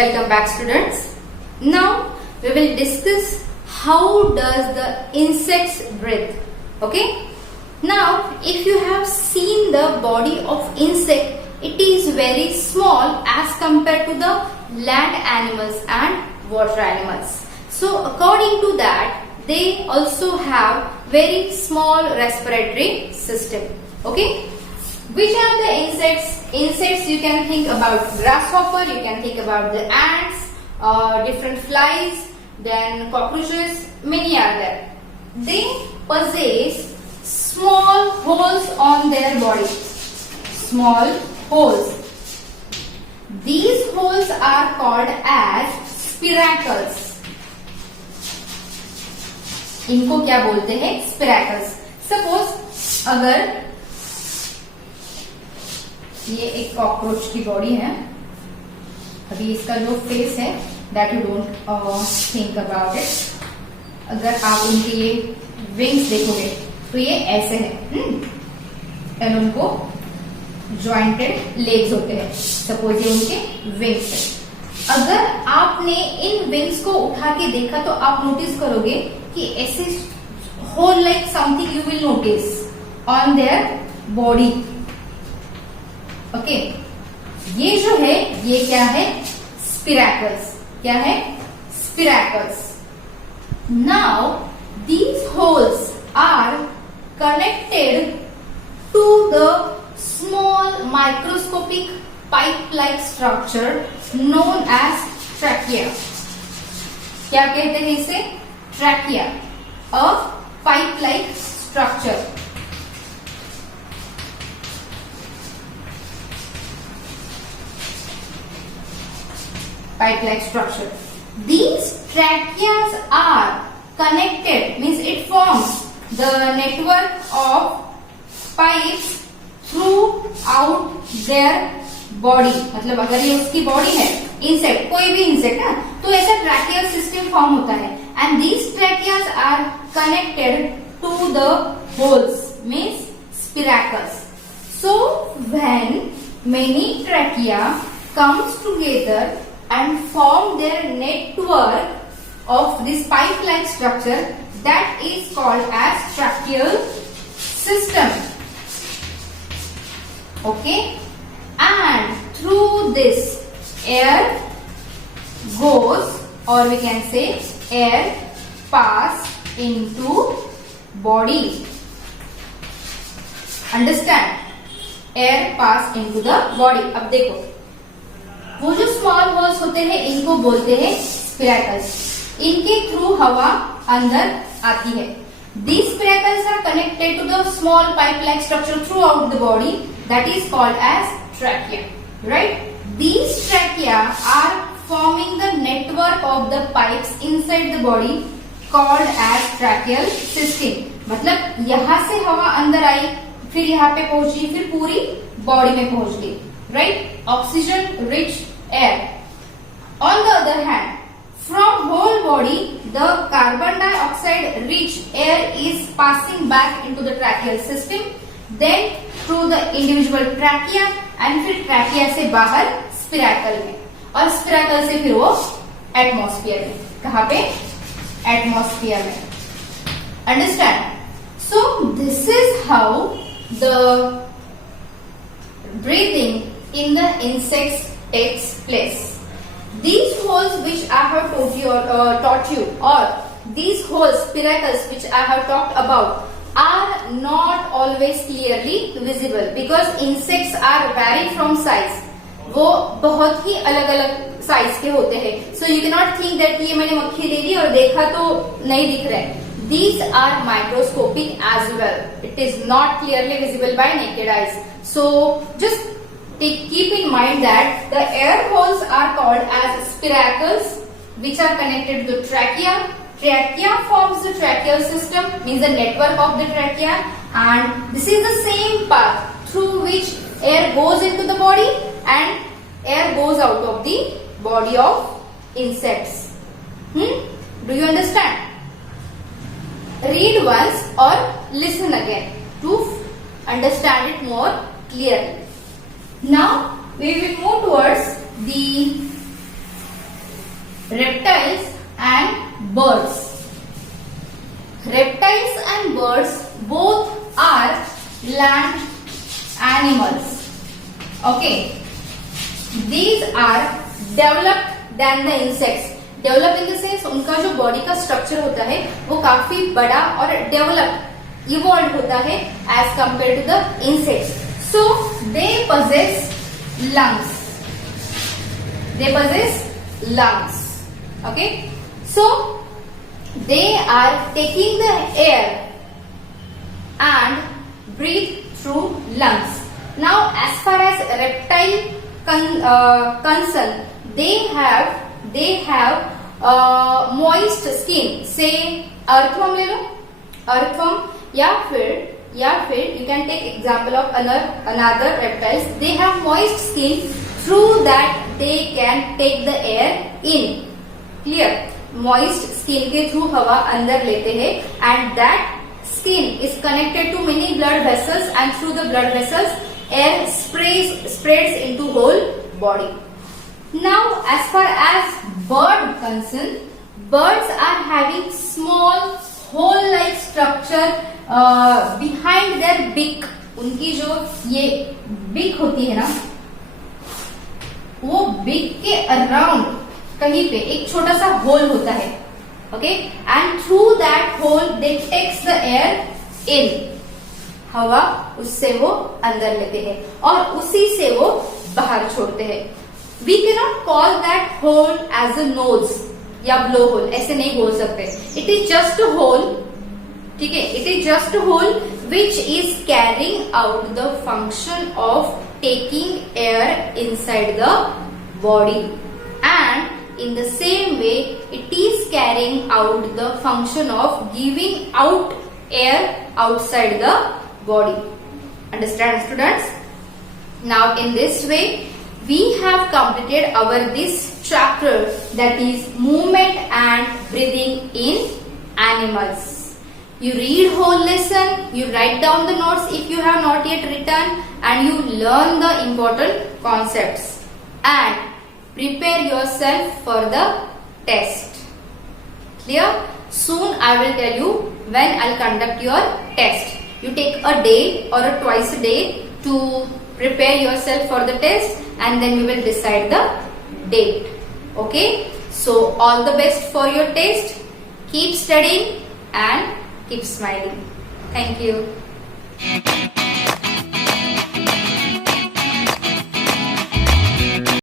Welcome back, students. Now we will discuss how does the insects breathe. Okay. Now if you have seen the body of insect, it is very small as compared to the land animals and water animals. So according to that, they also have very small respiratory system. Okay. Which are the insects? Insects, you can think about grasshopper, you can think about the ants, different flies, then cockroaches, many are there. They possess small holes on their body. Small holes. These holes are called as spiracles. इनको क्या बोलते हैं? Spiracles. Suppose अगर ये एक cockroach की body है, अभी इसका जो फेस है that you don't think about it. अगर आप उनके ये विंग्स देखोगे तो ये ऐसे है एंड उनको जॉइंटेड लेग्स होते हैं. सपोज ये उनके विंग्स है. अगर आपने इन विंग्स को उठा के देखा तो आप नोटिस करोगे कि ऐसे hole like something you will notice on their body. Okay, ये जो है ये क्या है? स्पिरैकल्स. क्या है? Spiracles. Now these holes are connected to the small microscopic pipe like structure known as trachea. क्या कहते हैं इसे? Trachea. A pipe like structure. Pipe-like structure. These tracheas are connected, means it forms the network of pipes throughout their body. मतलब अगर ये उसकी body है, insect, कोई भी इंसेक्ट ना, तो ऐसा ट्रैकियल सिस्टम फॉर्म होता है. And these tracheas are connected to the holes, means spiracles. So when many trachea comes together and form their network of this pipe-like structure, that is called as tracheal system. Okay, and through this air goes, or we can say air pass into body. Understand? Air pass into the body. अब देखो, वो जो small holes होते हैं इनको बोलते हैं स्पिरैकल्स. इनके थ्रू हवा अंदर आती है. These spiracles are connected to the small pipe-like structure throughout the body that is called as trachea. Right? These trachea are forming the network of the pipes inside the body called as tracheal system. मतलब यहाँ से हवा अंदर आई, फिर यहाँ पे पहुंची, फिर पूरी बॉडी में पहुंच गई. Right? Oxygen rich air. On the other hand, from whole body, the carbon dioxide rich air is passing back into the tracheal system, then through the individual trachea and फिर trachea से बाहर spiracle में, और spiracle से फिर वो atmosphere में. कहाँ पे? Atmosphere में. Understand? So this is how the breathing in the insects takes place. These holes which I have taught you, or these holes, spiracles which I have talked about, are not always clearly visible because insects are vary from size. वो बहुत ही अलग अलग size के होते हैं. So you cannot think that ये मैंने मक्खी दे दी और देखा तो नहीं दिख रहा है. These are microscopic as well. It is not clearly visible by naked eyes. So just keep in mind that the air holes are called as spiracles, which are connected to the trachea. Trachea forms the tracheal system, means the network of the trachea, and this is the same path through which air goes into the body and air goes out of the body of insects. Do you understand? Read once or listen again to understand it more clearly. Now we will move towards the reptiles and birds. Reptiles and birds both are land animals. Okay, these are developed than the insects. Developed in the sense उनका जो body का structure होता है वो काफी बड़ा और develop evolve होता है as compare to the insects. So they possess lungs. They possess lungs. Okay, so they are taking the air and breathe through lungs. Now as far as reptile concerned, they have moist skin. Say earthworm ले लो, earthworm या फिर you can take example of another reptiles. They have moist skin, through that they can take the air in. Clear? Moist skin के through हवा अंदर लेते हैं and that skin is connected to many blood vessels and through the blood vessels air spreads into whole body. Now as far as bird concerned, birds are having small hole like structure behind their beak. उनकी जो ये beak होती है ना, वो beak के around कहीं पे एक छोटा सा होल होता है. Okay, and through that hole they takes the air in. हवा उससे वो अंदर लेते हैं और उसी से वो बाहर छोड़ते हैं. We can not call that hole as a nose या ब्लो होल. ऐसे नहीं बोल सकते. It is just hole. ठीक है, it is just hole which is carrying out the function of taking air inside the body. And in the same way, it is carrying out the function of giving out air outside the body. Understand, students? Now in this way, we have completed our this chapter, that is movement and breathing in animals. You read whole lesson, you write down the notes if you have not yet written, and you learn the important concepts. And prepare yourself for the test. Clear? Soon I will tell you when I'll conduct your test. You take a day or a twice a day to prepare yourself for the test, and then we will decide the date. Okay? So all the best for your test. Keep studying and keep smiling. Thank you.